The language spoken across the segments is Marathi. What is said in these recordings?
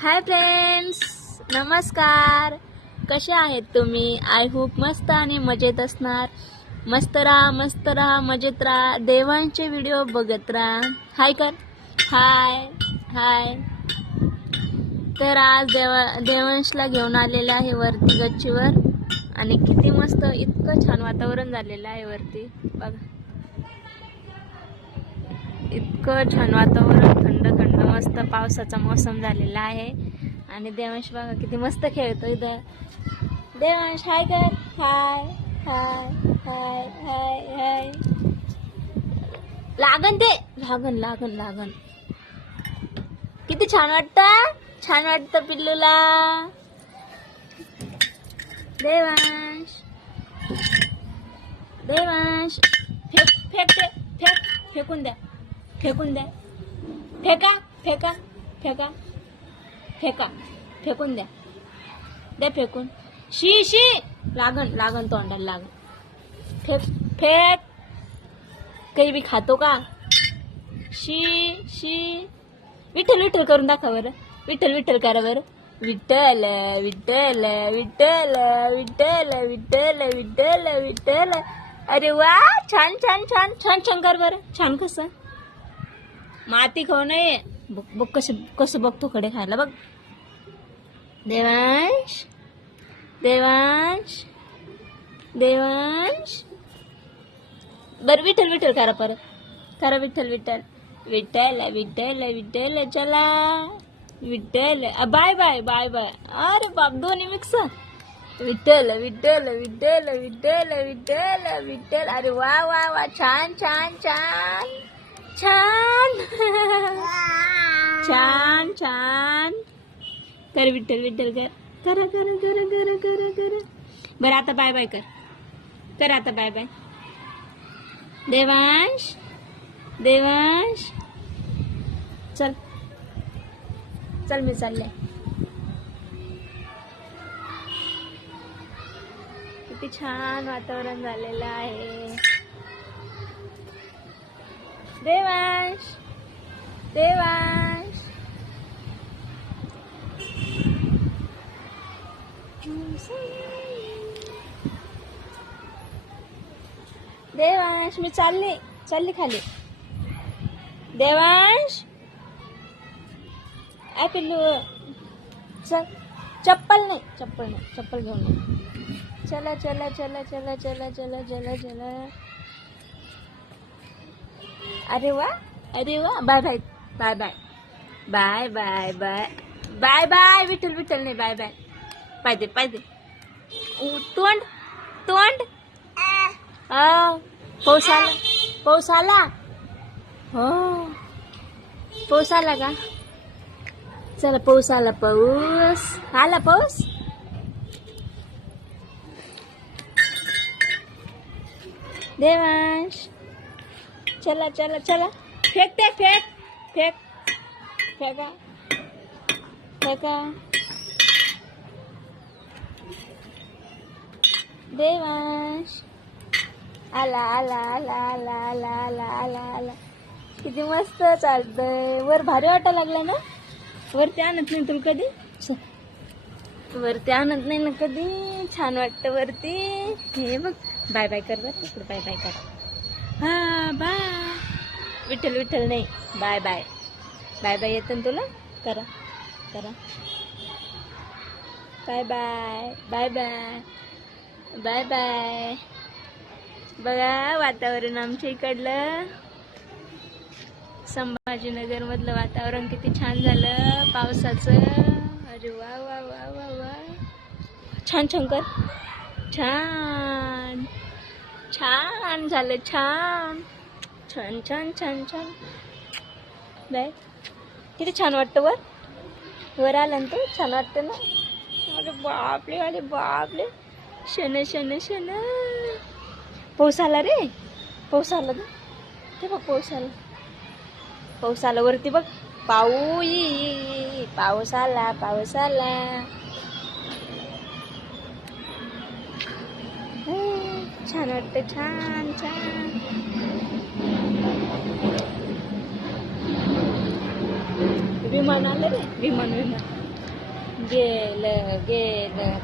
हाय फ्रेंड्स, नमस्कार. कसे आहेत तुम्ही? आय होप मस्त आणि मजेत असणार. मस्त राहा मजेत राहा. देवांचे व्हिडिओ बघत राहा. हाय कर, हाय हाय. तर आज देवांशला घेऊन आलेला आहे वरती गच्चीवर आणि किती मस्त इतकं छान वातावरण झालेलं आहे वरती. बघा, इतकं छान वातावरण, थंड थंड मस्त पावसाचा मोसम झालेला आहे. आणि देवांश बघा किती मस्त खेळतो इथं. देवांश हाय कर, हाय हाय हाय हाय हाय. लागन ते लागन. किती छान वाटतं पिल्लूला. देवांश फेक ते फेकून द्या. फेकून द्या फेकून. शी लागन तोंडाला लागन. फेक काही बी खातो का? शी विठ्ठल करून दाखवा बरं. विठ्ठल करा बरं. विठ्ठल विठ्ठल विठ्ठल विठ्ठल विठ्ठल विठ्ठल विठ्ठल. अरे वा, छान कर बरं. छान कसं माती खाऊ नये. बघ कसं बघतो कडे खायला बघ. देवांश बर विठ्ठल करा परत. करा विठ्ठल. चला विठ्ठल. बाय. अरे बाप, दोन्ही मिक्स. विठ्ठल. अरे वा, छान कर विठ्ठल कर. करा. बरं आता बाय कर. आता बाय. देवांश चल मी चालले. किती छान वातावरण झालेलं आहे. देवांश मी चालली खाली. देवांश पिल्लू चल. चप्पल नाही चप्पल घेऊन ये. चला. अरे वा. बाय. विठ्ठल नाही. बाय. पाहिजे. तोंड. पाऊस आला. हो, पाऊस आला का? चला, पाऊस आला. पाऊस. देवांश चला. फेका. देवांश आला. किती मस्त चालतंय. वर भारी वाटा लागला ना. वरती आणत नाही तुला कधी. वरती आणत नाही ना कधी. छान वाटतं वरती. हे बघ, बाय कर बरं. इकडे बाय कर. हा, बाय. विठ्ठल नाही. बाय येतं ना तुला. करा. बाय. बघा वातावरण आमच्या इकडलं संभाजीनगर मधलं वातावरण किती छान झालं पावसाचं. अरे वा. छान कर. छान झालं. छान. बाय. किती छान वाटतं वर आलं ना. तो छान वाटतं ना. अरे बापले. शन. पाऊस आला रे. पाऊस आला ना. ते बघ, पाऊस आला वरती बघ. पाऊस आला. छान वाटतं. छान. विमान आलं रे. विमान गेलं गेलं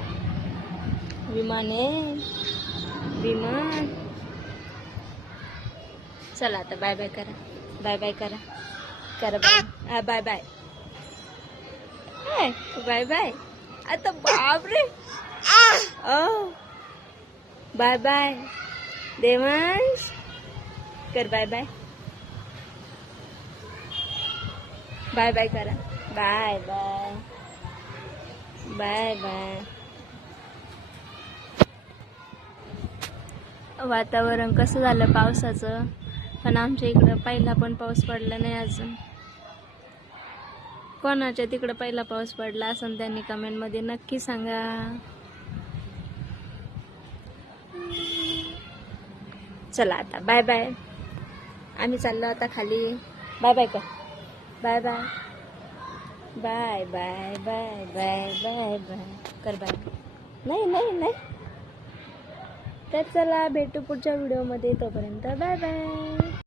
विमान आहे विमान. चला आता बाय बाय करा. बाय बाय करा. करा bye. Bye bye bye bye. आता बापरे. ओ बाय बाय देवांश. कर बाय बाय. बाय बाय करा. Bye bye bye bye. वातावरण कसं झालं पावसाचं, पण आमच्या इकडं पहिला पण पाऊस पडला नाही अजून. कोणाच्या तिकडं पहिला पाऊस पडला असेल त्यांनी कमेंटमध्ये नक्की सांगा. चला आता बाय बाय. आम्ही चाललो आता खाली. बाय बाय कर. Bye bye bye bye bye bye bye bye कर. बाय. नाही नाही नाही. तर चला भेटू पुढच्या व्हिडिओमध्ये. तोपर्यंत बाय बाय.